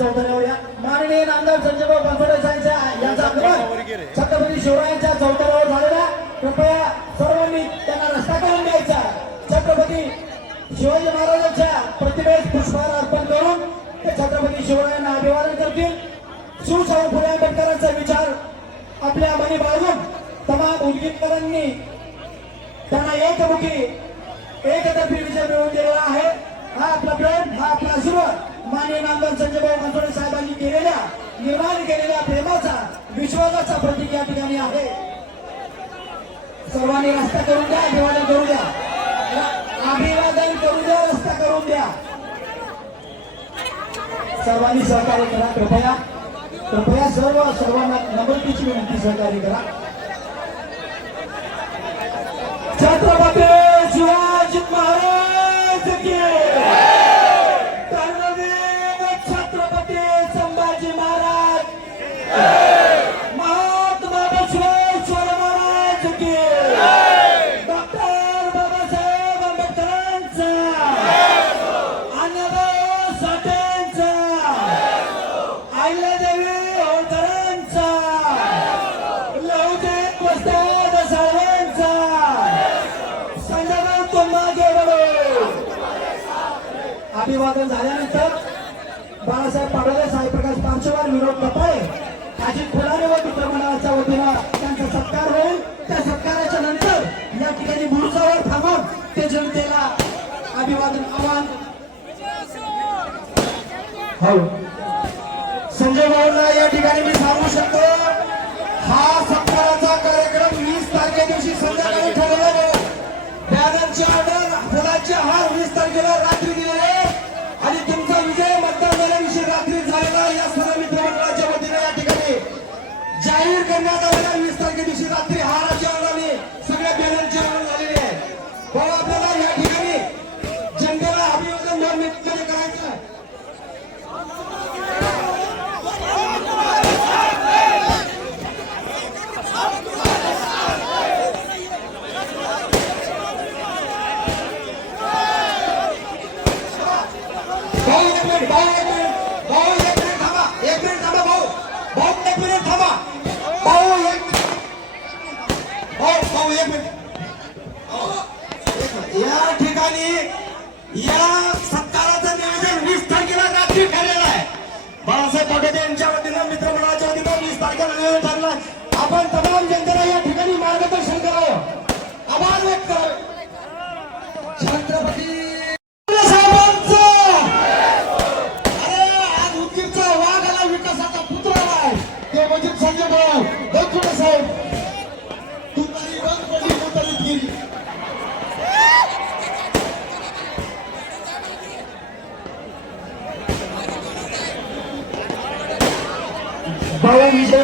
नामदार संजयभाऊ बनसोडे साहेबांच्या यांचा आगमन छत्रपती शिवरायांच्या चौथऱ्यावर झालेला. कृपया सर्वांनी त्यांना रस्ता करून द्यायचा. छत्रपती शिवाजी महाराजांच्या प्रतिमेस पुष्पहार अर्पण करून ते छत्रपती शिवरायांना अभिवादन करतील. शिवशाहू फुले आंबेडकरांचा विचार आपल्या मनी बाळगून तमाम उद्गीतकरांनी त्यांना एकमुखी एकतर्फी विजय मिळवून दिलेला आहे हा आपला प्रेम हा आपला आशीर्वाद. माननीय नामदार निर्माण केलेल्या प्रेमाचा विश्वासाचा प्रतीक या ठिकाणी आहे. सर्वांनी रस्ता करून द्या अभिवादन करू द्या. अभिवादन करू द्या रस्ता करून द्या. सर्वांनी सहकार्य करा कृपया. कृपया सर्व सर्वांना नम्रतेची विनंती सहकार्य करा. छत्रपती अहिल्यादेवी होळकरांचा लहुदेव वस्ताद साहेबांचा संजय तुम्हाला अभिवादन झाल्यानंतर बाळासाहेब पाडोले साईप्रकाश पांचवार विनोद कपाळे अजित फुलारे व मित्रमंडळाच्या वतीनं त्यांचा सत्कार होईल त्या सत्काराच्या नंतर या ठिकाणी बुरुजावर थांबून ते जनतेला अभिवादन आवाहन. हो. संजय भाऊला या ठिकाणी मी सांगू शकतो. हा सत्काराचा कार्यक्रम वीस तारखे दिवशी संध्याकाळी ठरवला गेला बॅनरची ऑर्डर फुलाचे हार वीस तारखेला रात्री दिलेले आणि तुमचा विजय मतदान झाल्याविषयी रात्री झालेला या सर्व मित्रमंडळाच्या वतीने या ठिकाणी जाहीर करण्यात आलेला वीस तारखे दिवशी रात्री हाराची ऑर्डर आणि सगळ्या बॅनरची ऑर्डर झालेली आहे भाऊ आपल्याला या ठिकाणी जनतेला अभिवादन दोन मिनिटांमध्ये करायचं आहे. भाऊ एक मिनिट भाऊ एक मिनिट भाऊ एक मिनिट थांबा एक मिनिट थांबा भाऊ भाऊ एक मिनिट थांबा भाऊ एक मिनिट भाऊ भाऊ एक मिनिट भाऊ, एक मिनिट. या ठिकाणी या सत्काराचं नियोजन वीस तारखेला रात्री ठरलेलं आहे. बाळासाहेब पटेल यांच्या वतीनं मित्रमंडळाच्या वतीनं वीस तारखेला नियोजन ठरलं आपण तमाम जनतेला या ठिकाणी मार्गदर्शन करावं. आभार व्यक्त करावे भाऊ विजय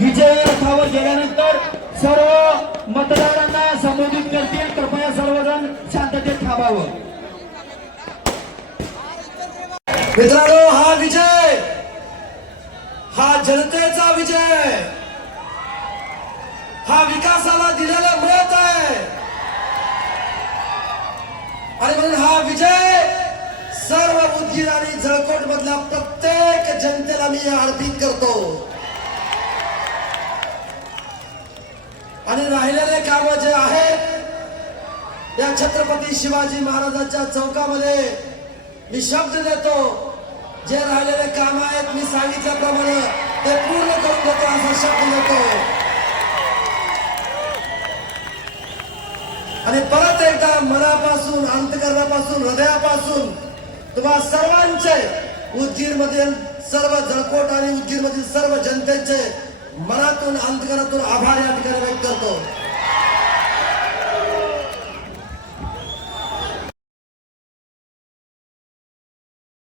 विजय रथावर गेल्यानंतर सर्व मतदारांना संबोधित करतील. कृपया सर्वजण शांततेत थांबावं. मित्रांनो हा विजय. हा जनतेचा विजय. हा विकासाला दिलेला मत आहे. आणि म्हणून हा विजय सर्व उदगीर आणि जळकोट मधल्या प्रत्येक जनतेला मी अर्पित करतो. आणि राहिलेले काम जे आहेत या छत्रपती शिवाजी महाराजांच्या चौकामध्ये मी शब्द देतो. जे राहिलेले काम आहेत मी सांगितल्याप्रमाणे ते पूर्ण करून देतो असा शब्द देतो. मनापासून अंतकरणापासून हृदयापासून तुम्हा सर्वांचे उज्जीर मधील सर्व जळकोट आणि उज्जीर मधील सर्व जनतेचे मनातून अंतकरणातून आभार या ठिकाणी व्यक्त करतो.